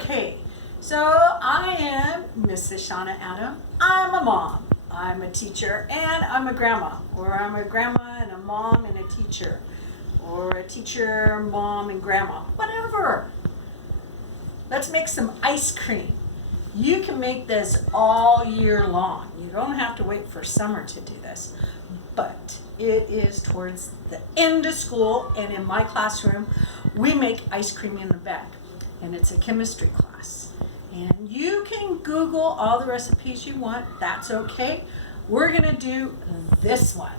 Okay, so I am Mrs. Shauna Adam. I'm a mom, I'm a teacher, and I'm a grandma. Or I'm a grandma and a mom and a teacher. Or a teacher, mom, and grandma. Whatever. Let's make some ice cream. You can make this all year long. You don't have to wait for summer to do this. But it is towards the end of school, and in my classroom, we make ice cream in the bag. And it's a chemistry class. And you can Google all the recipes you want. That's okay. We're going to do this one.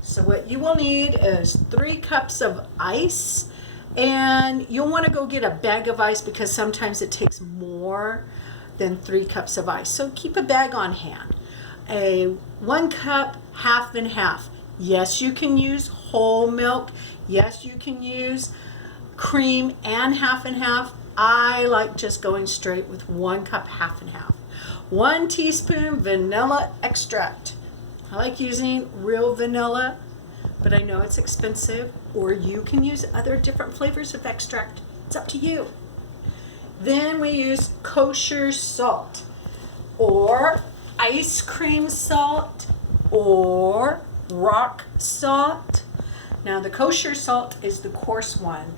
So what you will need is 3 cups of ice. And you'll want to go get a bag of ice because sometimes it takes more than 3 cups of ice. So keep a bag on hand. A 1 cup, half and half. Yes, you can use whole milk. Yes, you can use cream and half and half. I like just going straight with 1 cup, half and half. 1 teaspoon vanilla extract. I like using real vanilla, but I know it's expensive, or you can use other different flavors of extract. It's up to you. Then we use kosher salt, or ice cream salt, or rock salt. Now the kosher salt is the coarse one.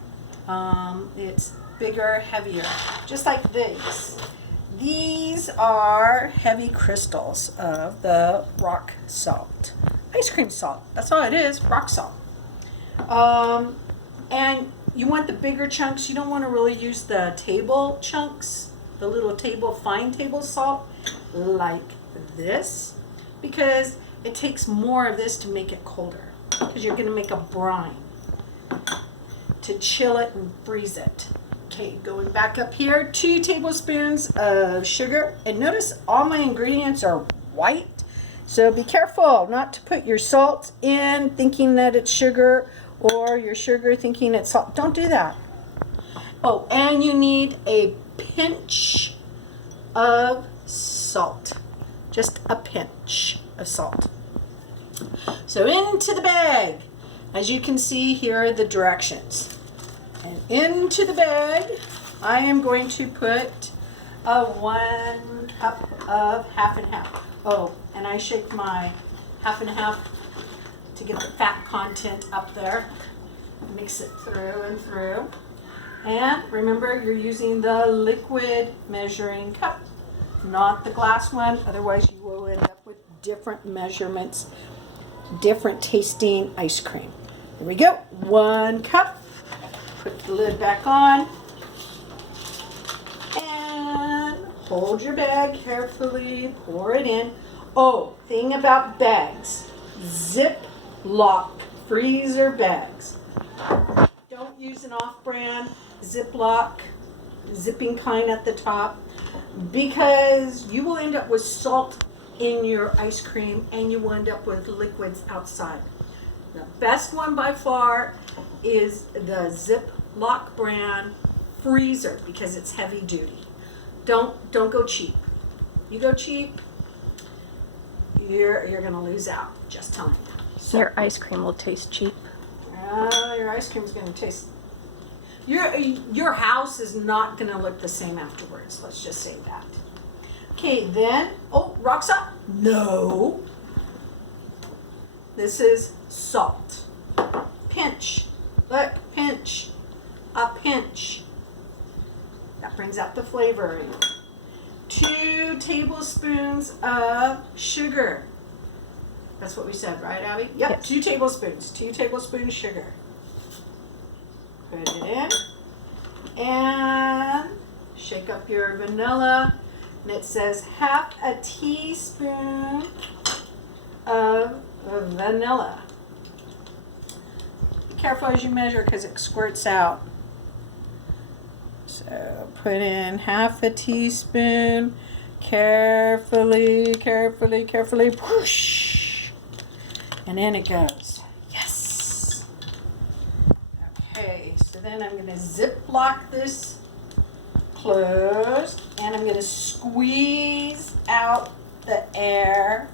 It's bigger, heavier, just like these. These are heavy crystals of the rock salt. Ice cream salt, that's all it is, rock salt. And you want the bigger chunks. You don't want to really use the table chunks, the little fine table salt like this, because it takes more of this to make it colder, because you're going to make a brine to chill it and freeze it. Okay, going back up here, 2 tablespoons of sugar. And notice all my ingredients are white. So be careful not to put your salt in thinking that it's sugar, or your sugar thinking it's salt. Don't do that. Oh, and you need a pinch of salt. Just a pinch of salt. So into the bag. As you can see, here are the directions. And into the bag, I am going to put a 1 cup of half and half. Oh, and I shake my half and half to get the fat content up there. Mix it through and through. And remember, you're using the liquid measuring cup, not the glass one. Otherwise, you will end up with different measurements, different tasting ice cream. Here we go. 1 cup. Put the lid back on. And hold your bag carefully. Pour it in. Oh, thing about bags. Ziploc freezer bags. Don't use an off-brand Ziploc zipping kind at the top, because you will end up with salt in your ice cream and you will end up with liquids outside. The best one by far is the Ziploc brand freezer, because it's heavy duty. Don't go cheap. You go cheap, you're gonna lose out. Just telling you. So your ice cream will taste cheap. Your ice cream is gonna taste. Your house is not gonna look the same afterwards. Let's just say that. Okay, then rock salt? No. This is salt. Pinch. Look, pinch. A pinch. That brings out the flavor. 2 tablespoons of sugar. That's what we said, right, Abby? Yep, Yes. 2 tablespoons. 2 tablespoons sugar. Put it in. And shake up your vanilla. And it says half a teaspoon of vanilla. Be careful as you measure, because it squirts out. So put in half a teaspoon. Carefully, carefully, carefully. Whoosh. And in it goes. Yes. Okay, so then I'm going to Ziploc this closed, and I'm going to squeeze out the air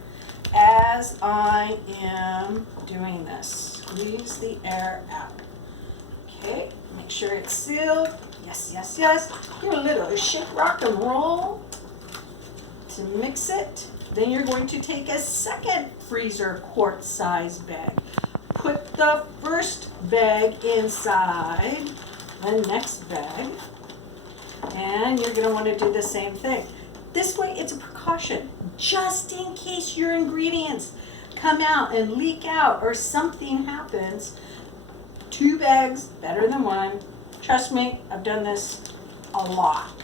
as I am doing this. Squeeze the air out. Okay, make sure it's sealed. Yes, yes, yes. Give it a little shake, rock, and roll to mix it. Then you're going to take a second freezer quart size bag. Put the first bag inside the next bag. And you're going to want to do the same thing. This way, it's a precaution, just in case your ingredients come out and leak out or something happens. 2 bags, better than 1. Trust me, I've done this a lot,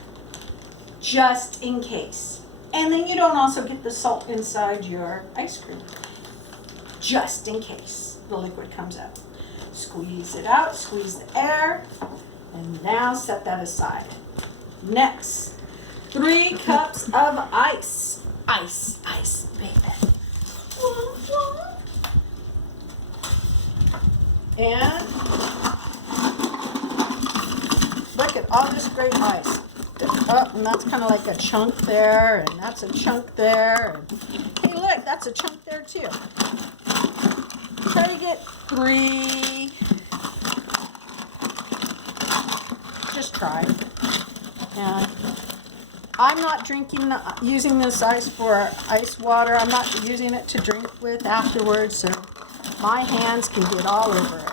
just in case. And then you don't also get the salt inside your ice cream, just in case the liquid comes out. Squeeze it out, squeeze the air, and now set that aside. Next, 3 cups of ice. Ice, ice, baby. And look at all this great ice. Oh, and that's kind of like a chunk there, and that's a chunk there. And hey, look, that's a chunk there too. Try to get 3. Just try. And I'm not using this ice for ice water. I'm not using it to drink with afterwards, so my hands can get all over it.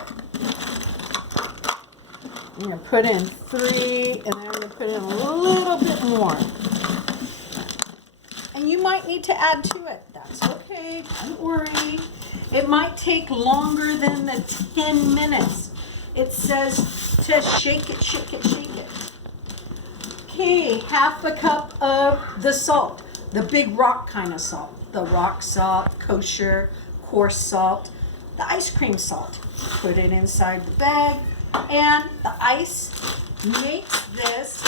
I'm going to put in 3, and then I'm going to put in a little bit more. And you might need to add to it. That's okay. Don't worry. It might take longer than the 10 minutes. It says to shake it, shake it, shake it. Okay, 1/2 cup of the salt. The big rock kind of salt. The rock salt, kosher, coarse salt, the ice cream salt. Put it inside the bag. And the ice makes this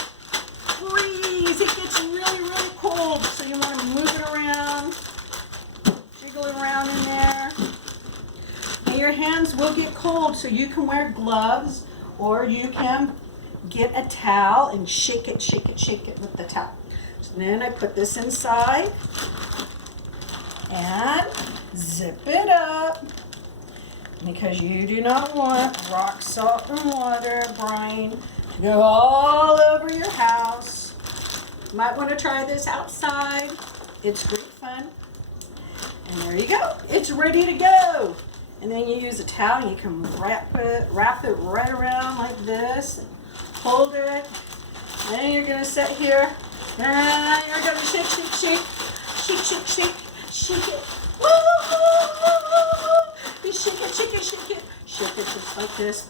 freeze. It gets really, really cold. So you want to move it around, jiggle it around in there. And your hands will get cold, so you can wear gloves or you can get a towel and shake it, shake it, shake it with the towel. So then I put this inside and zip it up. Because you do not want rock salt and water brine to go all over your house. You might want to try this outside. It's great fun. And there you go. It's ready to go. And then you use a towel and you can wrap it right around like this. And hold it. Then you're going to sit here. And you're going to shake, shake, shake. Shake, shake, shake. Shake it. Woo! You shake it, shake it, shake it. Shake it just like this.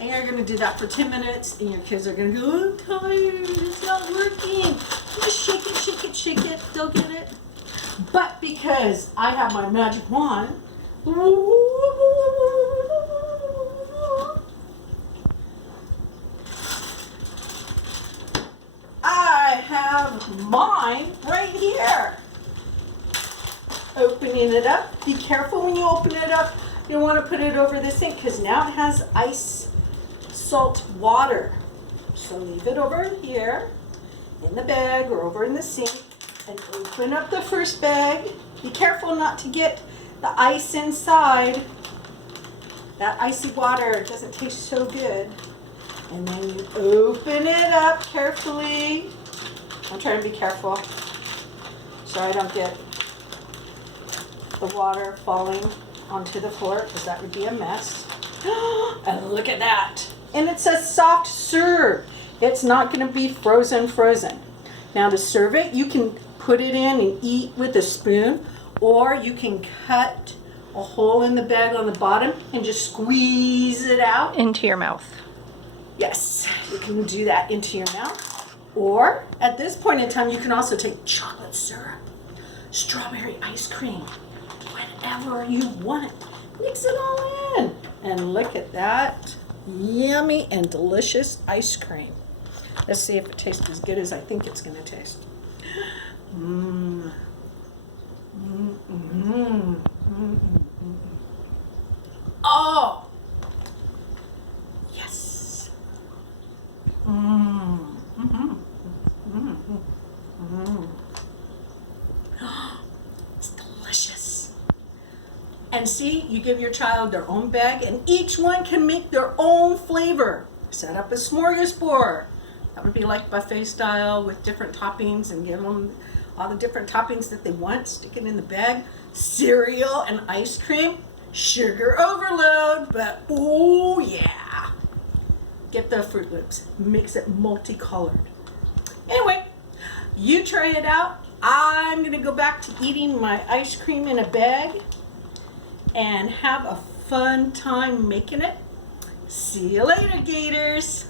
And you're going to do that for 10 minutes, and your kids are going to go, I'm tired, it's not working. Just shake it, shake it, shake it. They'll get it. But because I have my magic wand, I have mine right here. Opening it up. Be careful when you open it up. You want to put it over the sink because now it has ice salt water. So leave it over here in the bag or over in the sink and open up the first bag. Be careful not to get the ice inside. That icy water doesn't taste so good. And then you open it up carefully. I'm trying to be careful so I don't get the water falling onto the floor because that would be a mess. And look at that. And it's a soft serve. It's not going to be frozen. Now to serve it, you can put it in and eat with a spoon, or you can cut a hole in the bag on the bottom and just squeeze it out. Into your mouth. Yes, you can do that into your mouth. Or at this point in time, you can also take chocolate syrup, strawberry ice cream, whatever you want. Mix it all in. And look at that yummy and delicious ice cream. Let's see if it tastes as good as I think it's going to taste. Oh! Yes! It's delicious. And see, you give your child their own bag, and each one can make their own flavor. Set up a smorgasbord. That would be like buffet style with different toppings and give them all the different toppings that they want. Stick it in the bag. Cereal and ice cream. Sugar overload, but oh yeah. Get the Fruit Loops. Makes it multicolored. Anyway, you try it out. I'm going to go back to eating my ice cream in a bag and have a fun time making it. See you later, Gators.